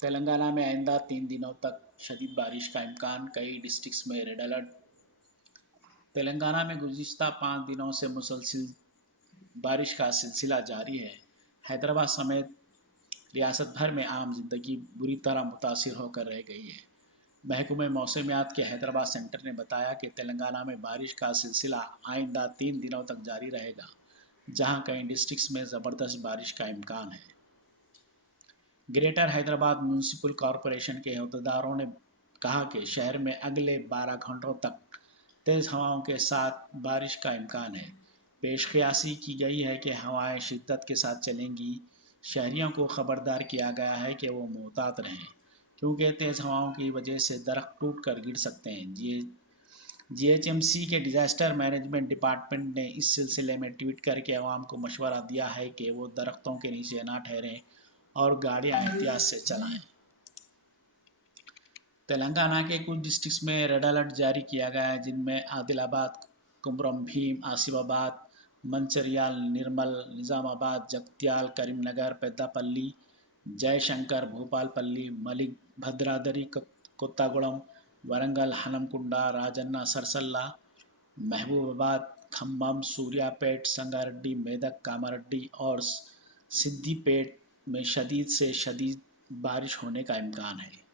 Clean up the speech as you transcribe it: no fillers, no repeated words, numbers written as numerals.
تلنگانہ میں آئندہ 3 دنوں تک شدید بارش کا امکان، کئی ڈسٹرکٹس میں ریڈ الرٹ۔ تلنگانہ میں گزشتہ 5 دنوں سے مسلسل بارش کا سلسلہ جاری ہے۔ حیدرآباد سمیت ریاست بھر میں عام زندگی بری طرح متاثر ہو کر رہ گئی ہے۔ محکمہ موسمیات کے حیدرآباد سینٹر نے بتایا کہ تلنگانہ میں بارش کا سلسلہ آئندہ 3 دنوں تک جاری رہے گا، جہاں کئی ڈسٹرکٹس میں زبردست بارش کا امکان ہے۔ گریٹر حیدرآباد میونسپل کارپوریشن کے عہدیداروں نے کہا کہ شہر میں اگلے 12 گھنٹوں تک تیز ہواؤں کے ساتھ بارش کا امکان ہے۔ پیش قیاسی کی گئی ہے کہ ہوائیں شدت کے ساتھ چلیں گی۔ شہریوں کو خبردار کیا گیا ہے کہ وہ محتاط رہیں، کیونکہ تیز ہواؤں کی وجہ سے درخت ٹوٹ کر گر سکتے ہیں۔ جی ایچ ایم سی کے ڈیزاسٹر مینجمنٹ ڈپارٹمنٹ نے اس سلسلے میں ٹویٹ کر کے عوام کو مشورہ دیا ہے کہ وہ درختوں کے نیچے نہ ٹھہریں اور گاڑیاں احتیاط سے چلائیں۔ تلنگانہ کے کچھ ڈسٹرکٹس میں ریڈ الرٹ جاری کیا گیا ہے، جن میں عادل آباد، کمرم بھیم، آصف آباد، منچریال، نرمل، نظام آباد، جگتیال، کریم نگر، پیدہ پلی، جے شنکر، بھوپال پلی، ملک بھدرادری، کوتاگوڑم، ورنگل، ہنمکنڈا، راجنا سرسلہ، محبوب آباد، کھمم، سوریا پیٹ، سنگاریڈی، میدک، کاماریڈی اور سدھی پیٹ میں شدید سے شدید بارش ہونے کا امکان ہے۔